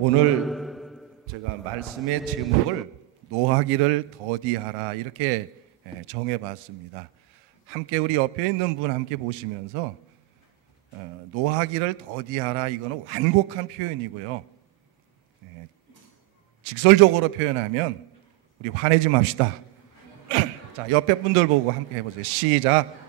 오늘 제가 말씀의 제목을 노하기를 더디하라 이렇게 정해봤습니다. 함께 우리 옆에 있는 분 함께 보시면서 노하기를 더디하라 이거는 완곡한 표현이고요. 직설적으로 표현하면 우리 화내지 맙시다. 자, 옆에 분들 보고 함께 해보세요. 시작.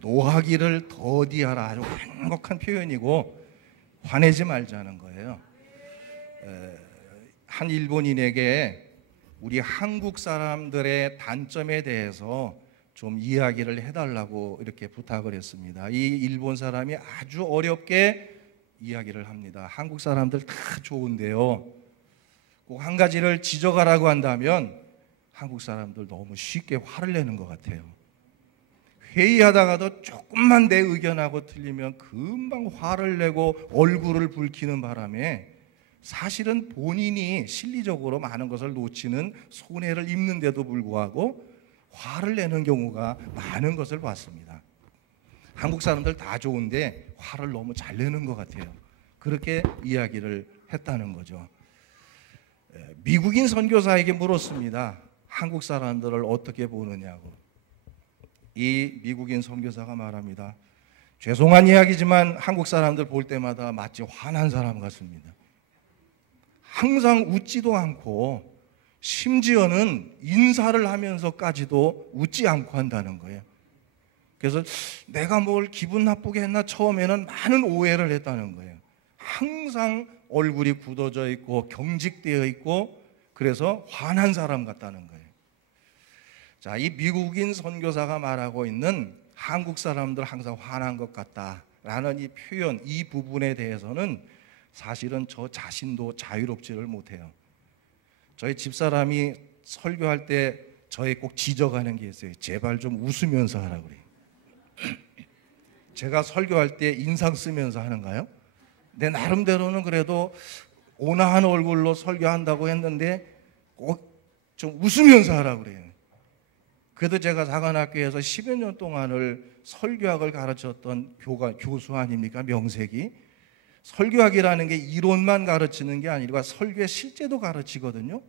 노하기를 더디하라 아주 완곡한 표현이고 화내지 말자는 거예요. 한 일본인에게 우리 한국 사람들의 단점에 대해서 좀 이야기를 해달라고 이렇게 부탁을 했습니다. 이 일본 사람이 아주 어렵게 이야기를 합니다. 한국 사람들 다 좋은데요, 꼭 한 가지를 지적하라고 한다면 한국 사람들 너무 쉽게 화를 내는 것 같아요. 회의하다가도 조금만 내 의견하고 틀리면 금방 화를 내고 얼굴을 붉히는 바람에 사실은 본인이 실리적으로 많은 것을 놓치는 손해를 입는데도 불구하고 화를 내는 경우가 많은 것을 봤습니다. 한국 사람들 다 좋은데 화를 너무 잘 내는 것 같아요. 그렇게 이야기를 했다는 거죠. 미국인 선교사에게 물었습니다. 한국 사람들을 어떻게 보느냐고. 이 미국인 선교사가 말합니다. 죄송한 이야기지만 한국 사람들 볼 때마다 마치 화난 사람 같습니다. 항상 웃지도 않고 심지어는 인사를 하면서까지도 웃지 않고 한다는 거예요. 그래서 내가 뭘 기분 나쁘게 했나 처음에는 많은 오해를 했다는 거예요. 항상 얼굴이 굳어져 있고 경직되어 있고 그래서 화난 사람 같다는 거예요. 자, 이 미국인 선교사가 말하고 있는 한국 사람들 항상 화난 것 같다라는 이 표현, 이 부분에 대해서는 사실은 저 자신도 자유롭지를 못해요. 저희 집사람이 설교할 때 저에 꼭 지적하는 게 있어요. 제발 좀 웃으면서 하라고 그래요. 제가 설교할 때 인상 쓰면서 하는가요? 내 나름대로는 그래도 온화한 얼굴로 설교한다고 했는데 꼭 좀 웃으면서 하라고 그래요. 그래도 제가 사관학교에서 10여 년 동안을 설교학을 가르쳤던 교수 아닙니까? 명색이. 설교학이라는 게 이론만 가르치는 게 아니라 설교의 실제도 가르치거든요.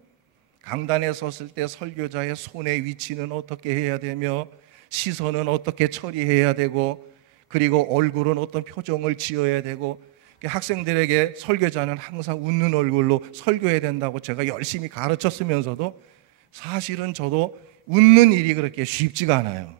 강단에 섰을 때 설교자의 손의 위치는 어떻게 해야 되며 시선은 어떻게 처리해야 되고 그리고 얼굴은 어떤 표정을 지어야 되고 학생들에게 설교자는 항상 웃는 얼굴로 설교해야 된다고 제가 열심히 가르쳤으면서도 사실은 저도 웃는 일이 그렇게 쉽지가 않아요.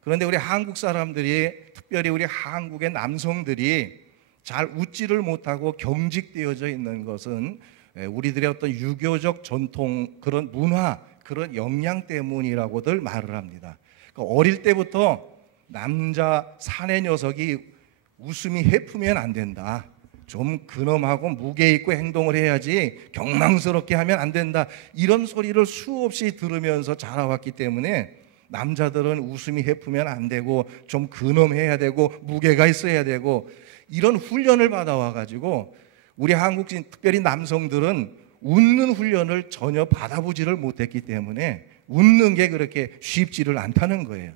그런데 우리 한국 사람들이, 특별히 우리 한국의 남성들이 잘 웃지를 못하고 경직되어져 있는 것은 우리들의 어떤 유교적 전통, 그런 문화, 그런 역량 때문이라고들 말을 합니다. 그러니까 어릴 때부터 남자 사내 녀석이 웃음이 해프면 안 된다. 좀 근엄하고 무게 있고 행동을 해야지 경망스럽게 하면 안 된다. 이런 소리를 수없이 들으면서 자라왔기 때문에 남자들은 웃음이 해프면 안 되고 좀 근엄해야 되고 무게가 있어야 되고 이런 훈련을 받아와가지고 우리 한국인 특별히 남성들은 웃는 훈련을 전혀 받아보지를 못했기 때문에 웃는 게 그렇게 쉽지를 않다는 거예요.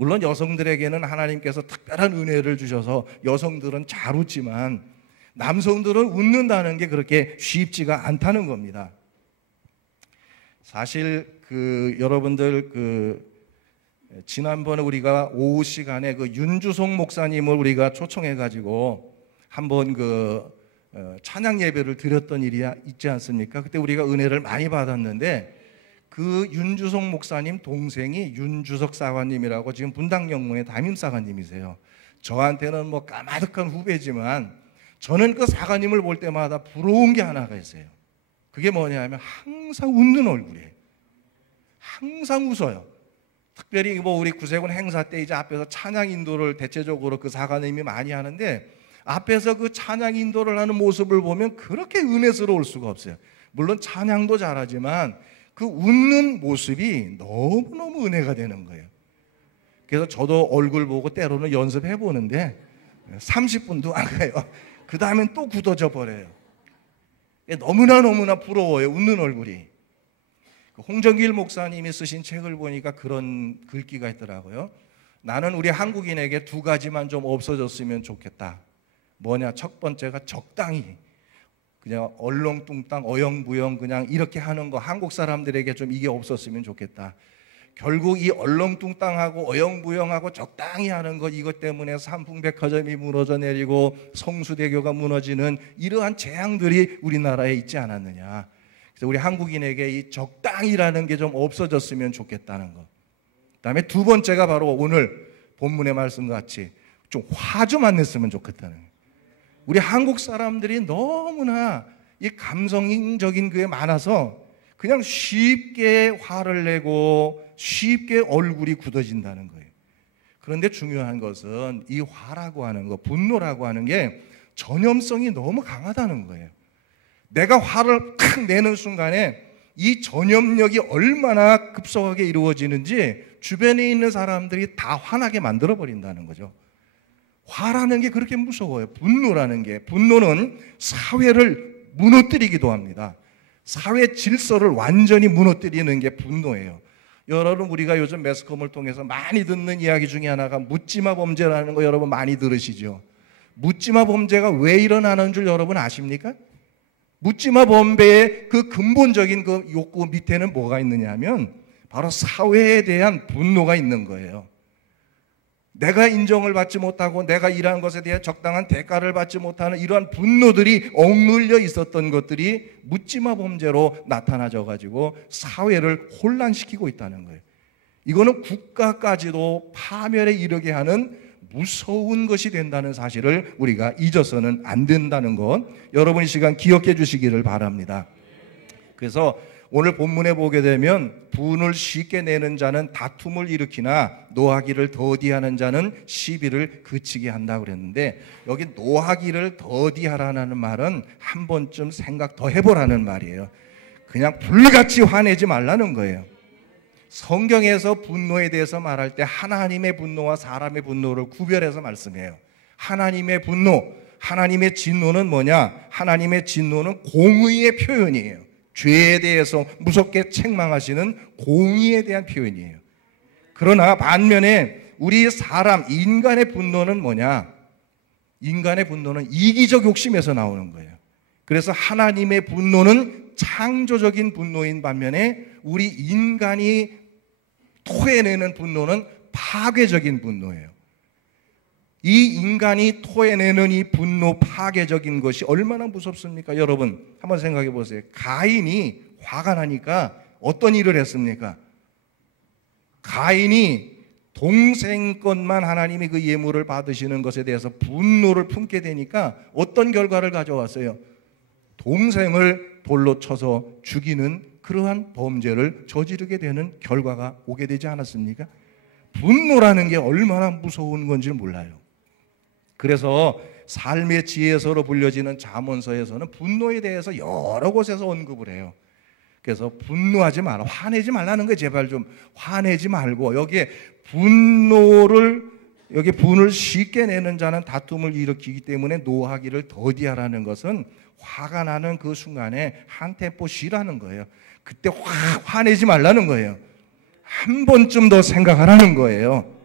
물론 여성들에게는 하나님께서 특별한 은혜를 주셔서 여성들은 잘 웃지만 남성들은 웃는다는 게 그렇게 쉽지가 않다는 겁니다. 사실 여러분들 지난번에 우리가 오후 시간에 윤주송 목사님을 우리가 초청해 가지고 한번 찬양 예배를 드렸던 일이 있지 않습니까? 그때 우리가 은혜를 많이 받았는데 그 윤주송 목사님 동생이 윤주석 사관님이라고 지금 분당영문의 담임 사관님이세요. 저한테는 뭐 까마득한 후배지만 저는 그 사관님을 볼 때마다 부러운 게 하나가 있어요. 그게 뭐냐면 항상 웃는 얼굴이에요. 항상 웃어요. 특별히 우리 구세군 행사 때 이제 앞에서 찬양 인도를 대체적으로 그 사관님이 많이 하는데 앞에서 그 찬양 인도를 하는 모습을 보면 그렇게 은혜스러울 수가 없어요. 물론 찬양도 잘하지만 그 웃는 모습이 너무너무 은혜가 되는 거예요. 그래서 저도 얼굴 보고 때로는 연습해 보는데 30분도 안 가요. 그 다음엔 또 굳어져 버려요. 너무나 부러워요. 웃는 얼굴이. 홍정길 목사님이 쓰신 책을 보니까 그런 글귀가 있더라고요. 나는 우리 한국인에게 두 가지만 좀 없어졌으면 좋겠다. 뭐냐? 첫 번째가 적당히 그냥 얼렁뚱땅 어영부영 그냥 이렇게 하는 거, 한국 사람들에게 좀 이게 없었으면 좋겠다. 결국 이 얼렁뚱땅하고 어영부영하고 적당히 하는 것, 이것 때문에 삼풍백화점이 무너져 내리고 성수대교가 무너지는 이러한 재앙들이 우리나라에 있지 않았느냐. 그래서 우리 한국인에게 이 적당이라는 게 좀 없어졌으면 좋겠다는 것. 그다음에 두 번째가 바로 오늘 본문의 말씀같이 좀 화 좀 안 냈으면 좋겠다는 거예요. 우리 한국 사람들이 너무나 이 감성적인 게 많아서 그냥 쉽게 화를 내고 쉽게 얼굴이 굳어진다는 거예요. 그런데 중요한 것은 이 화라고 하는 거, 분노라고 하는 게 전염성이 너무 강하다는 거예요. 내가 화를 칵 내는 순간에 이 전염력이 얼마나 급속하게 이루어지는지 주변에 있는 사람들이 다 화나게 만들어 버린다는 거죠. 화라는 게 그렇게 무서워요. 분노라는 게. 분노는 사회를 무너뜨리기도 합니다. 사회 질서를 완전히 무너뜨리는 게 분노예요. 여러분, 우리가 요즘 매스컴을 통해서 많이 듣는 이야기 중에 하나가 묻지마 범죄라는 거 여러분 많이 들으시죠? 묻지마 범죄가 왜 일어나는 줄 여러분 아십니까? 묻지마 범죄의 그 근본적인 그 욕구 밑에는 뭐가 있느냐 하면 바로 사회에 대한 분노가 있는 거예요. 내가 인정을 받지 못하고 내가 일하는 것에 대해 적당한 대가를 받지 못하는 이러한 분노들이 억눌려 있었던 것들이 묻지마 범죄로 나타나져 가지고 사회를 혼란시키고 있다는 거예요. 이거는 국가까지도 파멸에 이르게 하는 무서운 것이 된다는 사실을 우리가 잊어서는 안 된다는 것, 여러분 이 시간 기억해 주시기를 바랍니다. 그래서 오늘 본문에 보게 되면 분을 쉽게 내는 자는 다툼을 일으키나 노하기를 더디하는 자는 시비를 그치게 한다고 그랬는데, 여기 노하기를 더디하라는 말은 한 번쯤 생각 더 해보라는 말이에요. 그냥 불같이 화내지 말라는 거예요. 성경에서 분노에 대해서 말할 때 하나님의 분노와 사람의 분노를 구별해서 말씀해요. 하나님의 분노, 하나님의 진노는 뭐냐? 하나님의 진노는 공의의 표현이에요. 죄에 대해서 무섭게 책망하시는 공의에 대한 표현이에요. 그러나 반면에 우리 사람, 인간의 분노는 뭐냐? 인간의 분노는 이기적 욕심에서 나오는 거예요. 그래서 하나님의 분노는 창조적인 분노인 반면에 우리 인간이 토해내는 분노는 파괴적인 분노예요. 이 인간이 토해내는 이 분노, 파괴적인 것이 얼마나 무섭습니까? 여러분 한번 생각해 보세요. 가인이 화가 나니까 어떤 일을 했습니까? 가인이 동생 것만 하나님이 그 예물을 받으시는 것에 대해서 분노를 품게 되니까 어떤 결과를 가져왔어요? 동생을 돌로 쳐서 죽이는 그러한 범죄를 저지르게 되는 결과가 오게 되지 않았습니까? 분노라는 게 얼마나 무서운 건지 몰라요. 그래서 삶의 지혜서로 불려지는 잠언서에서는 분노에 대해서 여러 곳에서 언급을 해요. 그래서 분노하지 마라, 화내지 말라는 거예요. 제발 좀 화내지 말고, 여기에 여기 분을 쉽게 내는 자는 다툼을 일으키기 때문에 노하기를 더디하라는 것은 화가 나는 그 순간에 한 템포 쉬라는 거예요. 그때 화내지 말라는 거예요. 한 번쯤 더 생각하라는 거예요.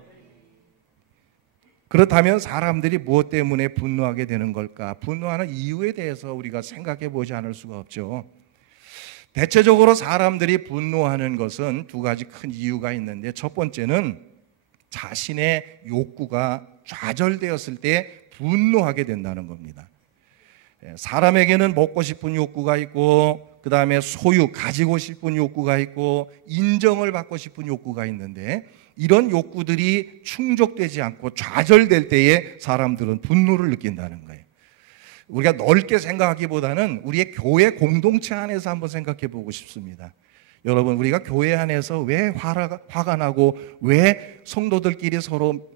그렇다면 사람들이 무엇 때문에 분노하게 되는 걸까? 분노하는 이유에 대해서 우리가 생각해 보지 않을 수가 없죠. 대체적으로 사람들이 분노하는 것은 두 가지 큰 이유가 있는데, 첫 번째는 자신의 욕구가 좌절되었을 때 분노하게 된다는 겁니다. 사람에게는 먹고 싶은 욕구가 있고, 그 다음에 소유, 가지고 싶은 욕구가 있고, 인정을 받고 싶은 욕구가 있는데, 이런 욕구들이 충족되지 않고 좌절될 때에 사람들은 분노를 느낀다는 거예요. 우리가 넓게 생각하기보다는 우리의 교회 공동체 안에서 한번 생각해 보고 싶습니다. 여러분, 우리가 교회 안에서 왜 화가 나고 왜 성도들끼리 서로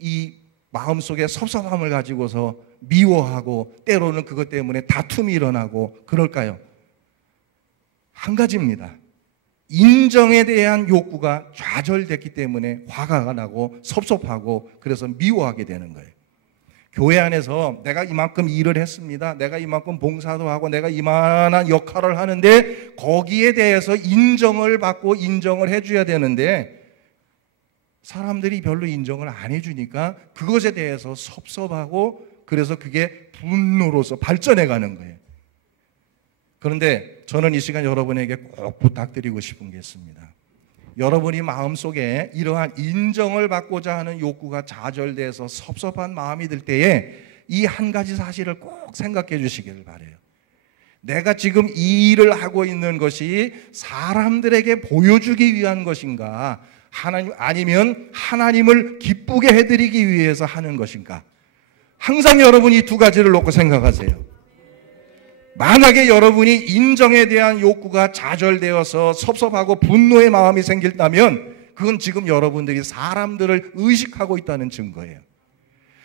이 마음속에 섭섭함을 가지고서 미워하고 때로는 그것 때문에 다툼이 일어나고 그럴까요? 한 가지입니다. 인정에 대한 욕구가 좌절됐기 때문에 화가 나고 섭섭하고 그래서 미워하게 되는 거예요. 교회 안에서 내가 이만큼 일을 했습니다. 내가 이만큼 봉사도 하고 내가 이만한 역할을 하는데 거기에 대해서 인정을 받고 인정을 해줘야 되는데 사람들이 별로 인정을 안 해주니까 그것에 대해서 섭섭하고 그래서 그게 분노로서 발전해 가는 거예요. 그런데 저는 이 시간 여러분에게 꼭 부탁드리고 싶은 게 있습니다. 여러분이 마음속에 이러한 인정을 받고자 하는 욕구가 좌절돼서 섭섭한 마음이 들 때에 이 한 가지 사실을 꼭 생각해 주시기를 바라요. 내가 지금 이 일을 하고 있는 것이 사람들에게 보여주기 위한 것인가? 아니면 하나님을 기쁘게 해드리기 위해서 하는 것인가? 항상 여러분이 두 가지를 놓고 생각하세요. 만약에 여러분이 인정에 대한 욕구가 좌절되어서 섭섭하고 분노의 마음이 생긴다면 그건 지금 여러분들이 사람들을 의식하고 있다는 증거예요.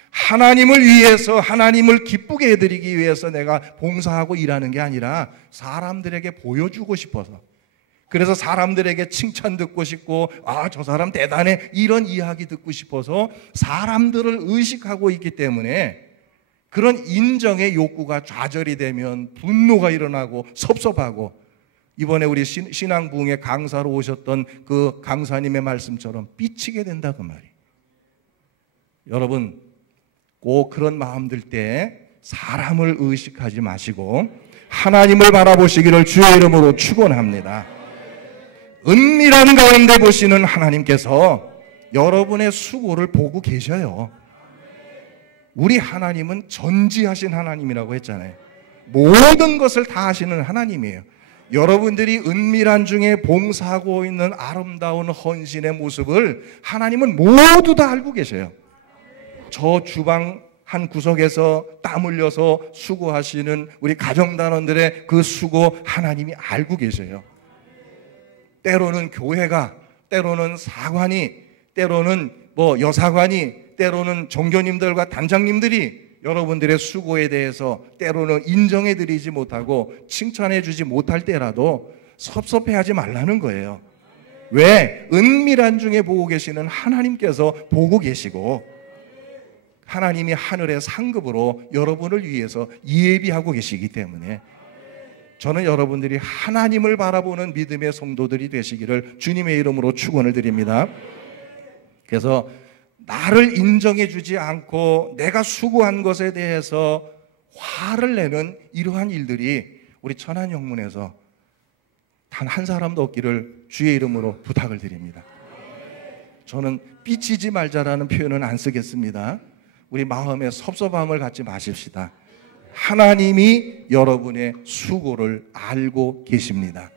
하나님을 위해서 하나님을 기쁘게 해드리기 위해서 내가 봉사하고 일하는 게 아니라 사람들에게 보여주고 싶어서, 그래서 사람들에게 칭찬 듣고 싶고 저 사람 대단해 이런 이야기 듣고 싶어서 사람들을 의식하고 있기 때문에 그런 인정의 욕구가 좌절이 되면 분노가 일어나고 섭섭하고, 이번에 우리 신앙부흥회 강사로 오셨던 그 강사님의 말씀처럼 삐치게 된다 그 말이에요. 여러분 꼭 그런 마음 들 때 사람을 의식하지 마시고 하나님을 바라보시기를 주의 이름으로 축원합니다. 은밀한 가운데 보시는 하나님께서 여러분의 수고를 보고 계셔요. 우리 하나님은 전지하신 하나님이라고 했잖아요. 모든 것을 다 하시는 하나님이에요. 여러분들이 은밀한 중에 봉사하고 있는 아름다운 헌신의 모습을 하나님은 모두 다 알고 계셔요. 저 주방 한 구석에서 땀 흘려서 수고하시는 우리 가정단원들의 그 수고 하나님이 알고 계셔요. 때로는 교회가, 때로는 사관이, 때로는 여사관이, 때로는 종교님들과 단장님들이 여러분들의 수고에 대해서 때로는 인정해드리지 못하고 칭찬해주지 못할 때라도 섭섭해하지 말라는 거예요. 왜? 은밀한 중에 보고 계시는 하나님께서 보고 계시고 하나님이 하늘의 상급으로 여러분을 위해서 예비하고 계시기 때문에 저는 여러분들이 하나님을 바라보는 믿음의 성도들이 되시기를 주님의 이름으로 축원을 드립니다. 그래서 나를 인정해 주지 않고 내가 수고한 것에 대해서 화를 내는 이러한 일들이 우리 천안영문에서 단 한 사람도 없기를 주의 이름으로 부탁을 드립니다. 저는 삐치지 말자라는 표현은 안 쓰겠습니다. 우리 마음에 섭섭함을 갖지 마십시다. 하나님이 여러분의 수고를 알고 계십니다.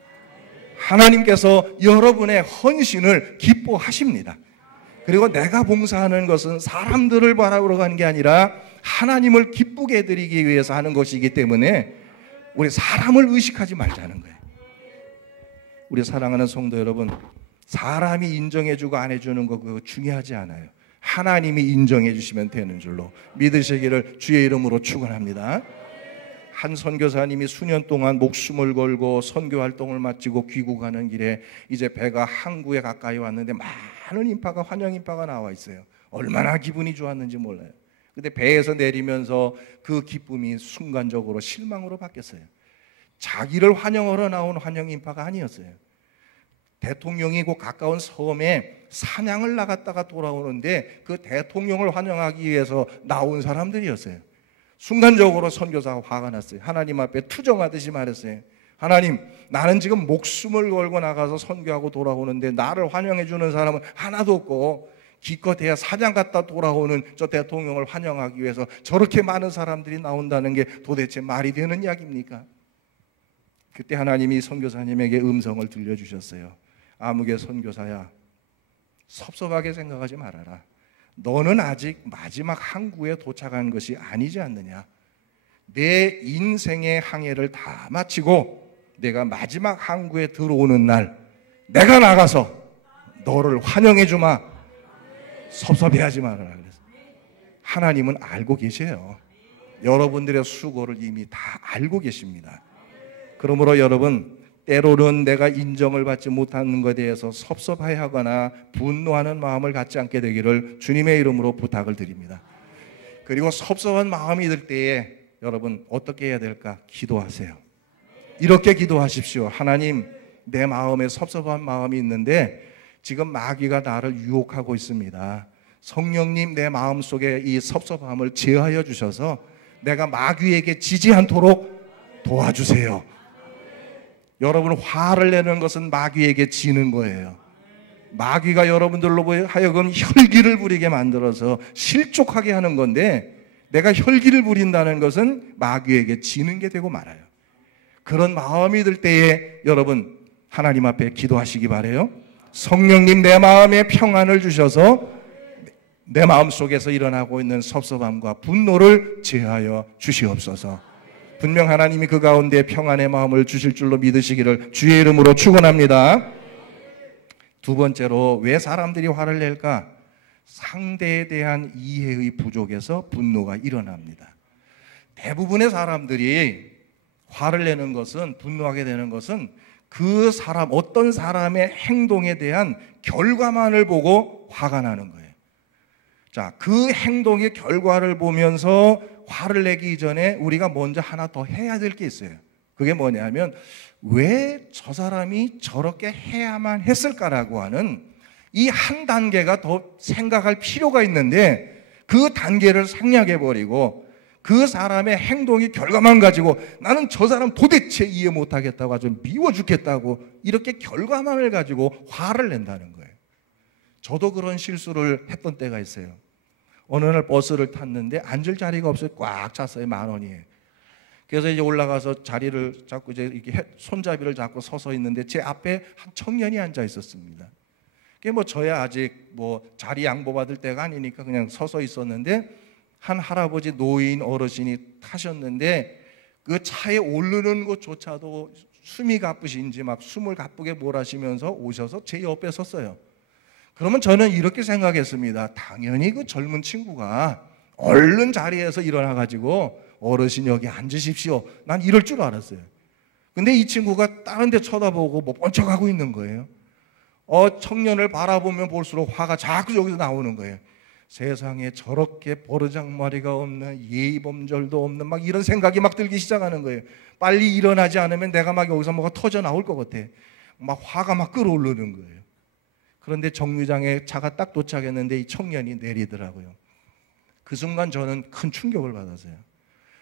하나님께서 여러분의 헌신을 기뻐하십니다. 그리고 내가 봉사하는 것은 사람들을 바라보러 가는 게 아니라 하나님을 기쁘게 해드리기 위해서 하는 것이기 때문에 우리 사람을 의식하지 말자는 거예요. 우리 사랑하는 성도 여러분, 사람이 인정해주고 안 해주는 거 그거 중요하지 않아요. 하나님이 인정해 주시면 되는 줄로 믿으시기를 주의 이름으로 축원합니다. 한 선교사님이 수년 동안 목숨을 걸고 선교 활동을 마치고 귀국하는 길에 이제 배가 항구에 가까이 왔는데 많은 인파가, 환영 인파가 나와 있어요. 얼마나 기분이 좋았는지 몰라요. 근데 배에서 내리면서 그 기쁨이 순간적으로 실망으로 바뀌었어요. 자기를 환영하러 나온 환영 인파가 아니었어요. 대통령이 그 가까운 섬에 사냥을 나갔다가 돌아오는데 그 대통령을 환영하기 위해서 나온 사람들이었어요. 순간적으로 선교사가 화가 났어요. 하나님 앞에 투정하듯이 말했어요. 하나님, 나는 지금 목숨을 걸고 나가서 선교하고 돌아오는데 나를 환영해 주는 사람은 하나도 없고 기껏해야 사냥 갔다 돌아오는 저 대통령을 환영하기 위해서 저렇게 많은 사람들이 나온다는 게 도대체 말이 되는 이야기입니까? 그때 하나님이 선교사님에게 음성을 들려주셨어요. 아무개 선교사야, 섭섭하게 생각하지 말아라. 너는 아직 마지막 항구에 도착한 것이 아니지 않느냐. 내 인생의 항해를 다 마치고 내가 마지막 항구에 들어오는 날 내가 나가서 너를 환영해 주마. 섭섭해하지 말아라. 그래서 하나님은 알고 계세요. 여러분들의 수고를 이미 다 알고 계십니다. 그러므로 여러분, 때로는 내가 인정을 받지 못하는 것에 대해서 섭섭해하거나 분노하는 마음을 갖지 않게 되기를 주님의 이름으로 부탁을 드립니다. 그리고 섭섭한 마음이 들 때에 여러분 어떻게 해야 될까? 기도하세요. 이렇게 기도하십시오. 하나님, 내 마음에 섭섭한 마음이 있는데 지금 마귀가 나를 유혹하고 있습니다. 성령님, 내 마음속에 이 섭섭함을 제하여 주셔서 내가 마귀에게 지지 않도록 도와주세요. 여러분, 화를 내는 것은 마귀에게 지는 거예요. 마귀가 여러분들로 하여금 혈기를 부리게 만들어서 실족하게 하는 건데, 내가 혈기를 부린다는 것은 마귀에게 지는 게 되고 말아요. 그런 마음이 들 때에 여러분 하나님 앞에 기도하시기 바라요. 성령님, 내 마음에 평안을 주셔서 내 마음속에서 일어나고 있는 섭섭함과 분노를 제하여 주시옵소서. 분명 하나님이 그 가운데 평안의 마음을 주실 줄로 믿으시기를 주의 이름으로 축원합니다. 두 번째로, 왜 사람들이 화를 낼까? 상대에 대한 이해의 부족에서 분노가 일어납니다. 대부분의 사람들이 화를 내는 것은, 분노하게 되는 것은 그 사람, 어떤 사람의 행동에 대한 결과만을 보고 화가 나는 거예요. 자, 그 행동의 결과를 보면서 화를 내기 전에 우리가 먼저 하나 더 해야 될 게 있어요. 그게 뭐냐면, 왜 저 사람이 저렇게 해야만 했을까라고 하는 이 한 단계가 더 생각할 필요가 있는데, 그 단계를 생략해버리고 그 사람의 행동이 결과만 가지고 나는 저 사람 도대체 이해 못하겠다고, 아주 미워 죽겠다고, 이렇게 결과만을 가지고 화를 낸다는 거예요. 저도 그런 실수를 했던 때가 있어요. 어느 날 버스를 탔는데 앉을 자리가 없어요. 꽉 찼어요. 10,000원이에요. 그래서 이제 올라가서 자리를 잡고 이제 이렇게 손잡이를 잡고 서서 있는데 제 앞에 한 청년이 앉아 있었습니다. 그게 뭐 저야 아직 뭐 자리 양보받을 때가 아니니까 그냥 서서 있었는데, 한 할아버지 노인 어르신이 타셨는데 그 차에 오르는 것조차도 숨이 가쁘신지 막 숨을 가쁘게 몰아쉬면서 오셔서 제 옆에 섰어요. 그러면 저는 이렇게 생각했습니다. 당연히 그 젊은 친구가 얼른 자리에서 일어나가지고 어르신 여기 앉으십시오, 난 이럴 줄 알았어요. 근데 이 친구가 다른 데 쳐다보고 못 본 척하고 있는 거예요. 청년을 바라보면 볼수록 화가 자꾸 여기서 나오는 거예요. 세상에 저렇게 버르장머리가 없는, 예의범절도 없는, 막 이런 생각이 막 들기 시작하는 거예요. 빨리 일어나지 않으면 내가 막 여기서 뭐가 터져 나올 것 같아. 막 화가 막 끓어오르는 거예요. 그런데 정류장에 차가 딱 도착했는데 이 청년이 내리더라고요. 그 순간 저는 큰 충격을 받았어요.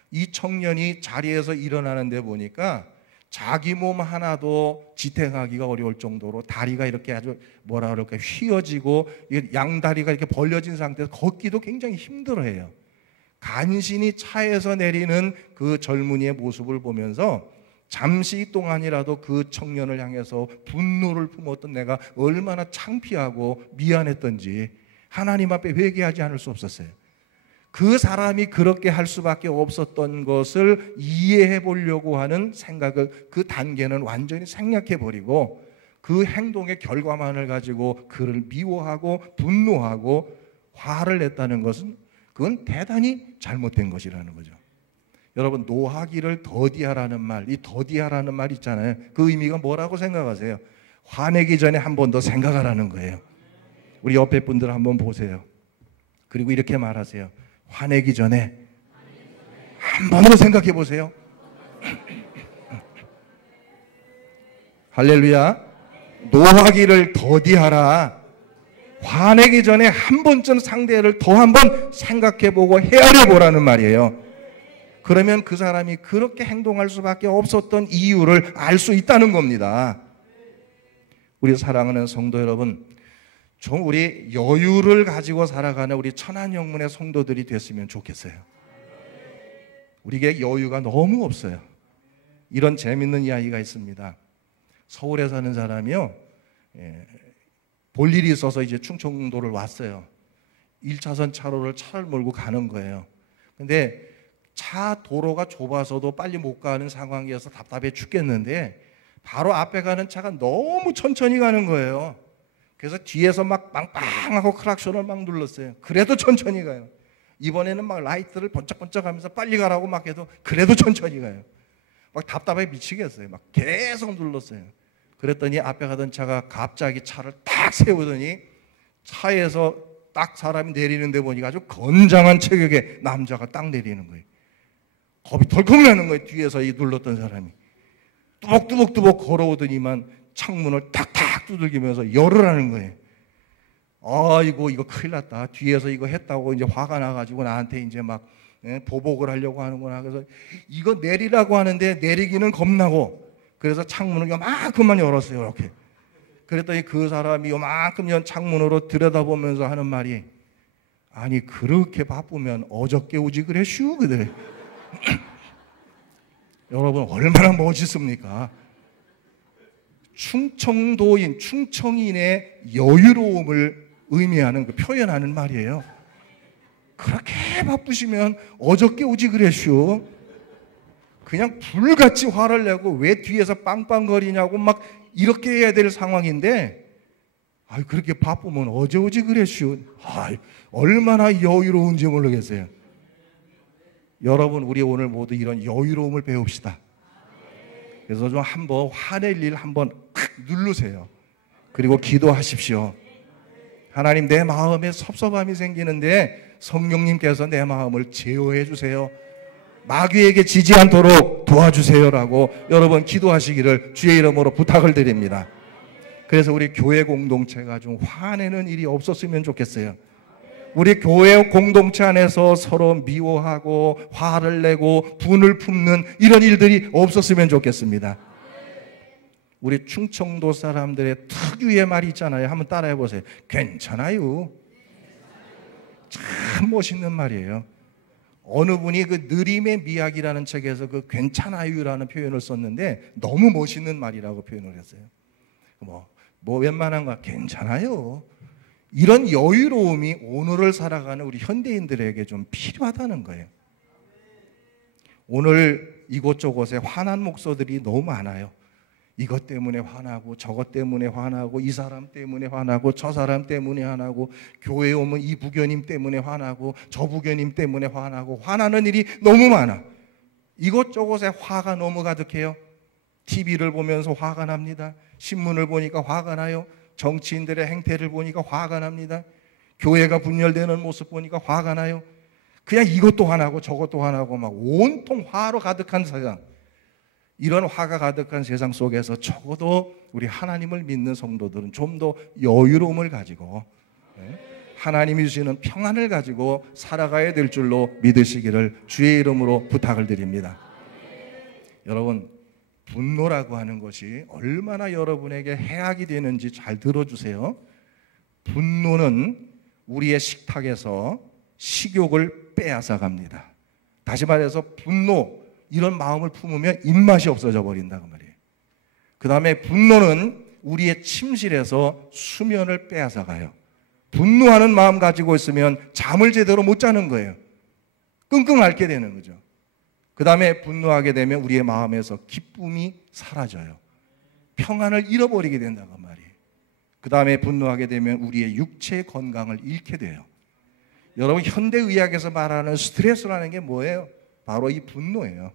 이 청년이 자리에서 일어나는데 보니까 자기 몸 하나도 지탱하기가 어려울 정도로 다리가 이렇게 아주 뭐라 그럴까, 휘어지고 양다리가 이렇게 벌려진 상태에서 걷기도 굉장히 힘들어해요. 간신히 차에서 내리는 그 젊은이의 모습을 보면서 잠시 동안이라도 그 청년을 향해서 분노를 품었던 내가 얼마나 창피하고 미안했던지 하나님 앞에 회개하지 않을 수 없었어요. 그 사람이 그렇게 할 수밖에 없었던 것을 이해해 보려고 하는 생각을, 그 단계는 완전히 생략해 버리고 그 행동의 결과만을 가지고 그를 미워하고 분노하고 화를 냈다는 것은, 그건 대단히 잘못된 것이라는 거죠. 여러분, 노하기를 더디하라는 말, 이 더디하라는 말 있잖아요. 그 의미가 뭐라고 생각하세요? 화내기 전에 한 번 더 생각하라는 거예요. 우리 옆에 분들 한번 보세요. 그리고 이렇게 말하세요. 화내기 전에 한 번 더 생각해 보세요. 할렐루야. 노하기를 더디하라. 화내기 전에 한 번쯤 상대를 더 한 번 생각해 보고 헤아려 보라는 말이에요. 그러면 그 사람이 그렇게 행동할 수밖에 없었던 이유를 알 수 있다는 겁니다. 우리 사랑하는 성도 여러분, 좀 우리 여유를 가지고 살아가는 우리 천안영문의 성도들이 됐으면 좋겠어요. 우리에게 여유가 너무 없어요. 이런 재밌는 이야기가 있습니다. 서울에 사는 사람이요, 볼 일이 있어서 이제 충청도를 왔어요. 1차선 차로를 차를 몰고 가는 거예요. 근데 차 도로가 좁아서도 빨리 못 가는 상황이어서 답답해 죽겠는데 바로 앞에 가는 차가 너무 천천히 가는 거예요. 그래서 뒤에서 막 빵빵하고 크락션을 막 눌렀어요. 그래도 천천히 가요. 이번에는 막 라이트를 번쩍번쩍 하면서 빨리 가라고 막 해도 그래도 천천히 가요. 막 답답해 미치겠어요. 막 계속 눌렀어요. 그랬더니 앞에 가던 차가 갑자기 차를 딱 세우더니 차에서 딱 사람이 내리는데 보니까 아주 건장한 체격의 남자가 딱 내리는 거예요. 겁이 덜컥 나는 거예요. 뒤에서 이 눌렀던 사람이 뚜벅뚜벅뚜벅 걸어오더니만 창문을 탁탁 두들기면서 열을 하는 거예요. 아이고 이거 큰일 났다. 뒤에서 이거 했다고 이제 화가 나가지고 나한테 이제 막 보복을 하려고 하는구나. 그래서 이거 내리라고 하는데 내리기는 겁나고, 그래서 창문을 요만큼만 열었어요. 이렇게. 그랬더니 그 사람이 요만큼 연 창문으로 들여다보면서 하는 말이, 아니 그렇게 바쁘면 어저께 오지 그랬슈 그래. 여러분 얼마나 멋있습니까? 충청인의 여유로움을 의미하는, 표현하는 말이에요. 그렇게 바쁘시면 어저께 오지 그랬슈. 그냥 불같이 화를 내고 왜 뒤에서 빵빵거리냐고 막 이렇게 해야 될 상황인데, 그렇게 바쁘면 어제 오지 그랬슈. 얼마나 여유로운지 모르겠어요. 여러분 우리 오늘 모두 이런 여유로움을 배웁시다. 그래서 좀 한번 화낼 일 한번 탁 누르세요. 그리고 기도하십시오. 하나님, 내 마음에 섭섭함이 생기는데 성령님께서 내 마음을 제어해 주세요. 마귀에게 지지 않도록 도와주세요라고 여러분 기도하시기를 주의 이름으로 부탁을 드립니다. 그래서 우리 교회 공동체가 좀 화내는 일이 없었으면 좋겠어요. 우리 교회 공동체 안에서 서로 미워하고 화를 내고 분을 품는 이런 일들이 없었으면 좋겠습니다. 우리 충청도 사람들의 특유의 말이 있잖아요. 한번 따라해 보세요. 괜찮아요. 참 멋있는 말이에요. 어느 분이 그 느림의 미학이라는 책에서 그 괜찮아요라는 표현을 썼는데 너무 멋있는 말이라고 표현을 했어요. 뭐 웬만한 거 괜찮아요. 이런 여유로움이 오늘을 살아가는 우리 현대인들에게 좀 필요하다는 거예요. 오늘 이곳저곳에 화난 목소들이 너무 많아요. 이것 때문에 화나고 저것 때문에 화나고 이 사람 때문에 화나고 저 사람 때문에 화나고 교회에 오면 이 부교님 때문에 화나고 저 부교님 때문에 화나고 화나는 일이 너무 많아. 이곳저곳에 화가 너무 가득해요. TV를 보면서 화가 납니다. 신문을 보니까 화가 나요. 정치인들의 행태를 보니까 화가 납니다. 교회가 분열되는 모습 보니까 화가 나요. 그냥 이것도 화나고 저것도 화나고 막 온통 화로 가득한 세상. 이런 화가 가득한 세상 속에서 적어도 우리 하나님을 믿는 성도들은 좀 더 여유로움을 가지고 하나님이 주시는 평안을 가지고 살아가야 될 줄로 믿으시기를 주의 이름으로 부탁을 드립니다. 여러분, 분노라고 하는 것이 얼마나 여러분에게 해악이 되는지 잘 들어주세요. 분노는 우리의 식탁에서 식욕을 빼앗아 갑니다. 다시 말해서 분노, 이런 마음을 품으면 입맛이 없어져 버린다고 말이에요. 그 다음에 분노는 우리의 침실에서 수면을 빼앗아 가요. 분노하는 마음 가지고 있으면 잠을 제대로 못 자는 거예요. 끙끙 앓게 되는 거죠. 그 다음에 분노하게 되면 우리의 마음에서 기쁨이 사라져요. 평안을 잃어버리게 된다고 말이에요. 그 다음에 분노하게 되면 우리의 육체의 건강을 잃게 돼요. 여러분, 현대의학에서 말하는 스트레스라는 게 뭐예요? 바로 이 분노예요.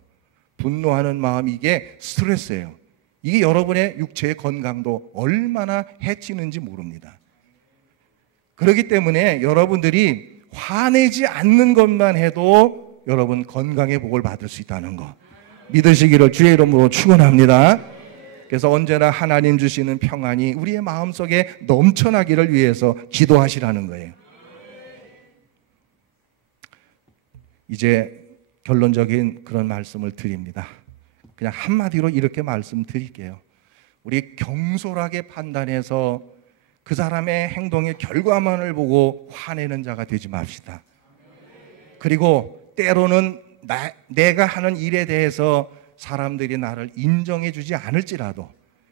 분노하는 마음, 이게 스트레스예요. 이게 여러분의 육체의 건강도 얼마나 해치는지 모릅니다. 그렇기 때문에 여러분들이 화내지 않는 것만 해도 여러분 건강의 복을 받을 수 있다는 거 믿으시기를 주의 이름으로 축원합니다. 그래서 언제나 하나님 주시는 평안이 우리의 마음속에 넘쳐나기를 위해서 기도하시라는 거예요. 이제 결론적인 그런 말씀을 드립니다. 그냥 한마디로 이렇게 말씀드릴게요. 우리 경솔하게 판단해서 그 사람의 행동의 결과만을 보고 화내는 자가 되지 맙시다. 그리고 때로는 내가 하는 일에 대해서 사람들이 나를 인정해 주지 않을지라도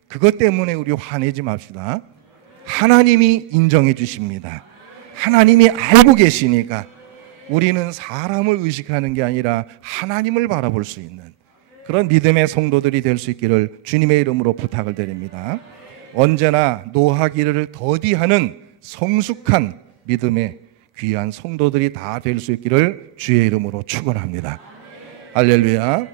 그것 때문에 우리 화내지 맙시다. 하나님이 인정해 주십니다. 하나님이 알고 계시니까 우리는 사람을 의식하는 게 아니라 하나님을 바라볼 수 있는 그런 믿음의 성도들이 될 수 있기를 주님의 이름으로 부탁을 드립니다. 언제나 노하기를 더디하는 성숙한 믿음의 귀한 성도들이 다 될 수 있기를 주의 이름으로 축원합니다. 할렐루야.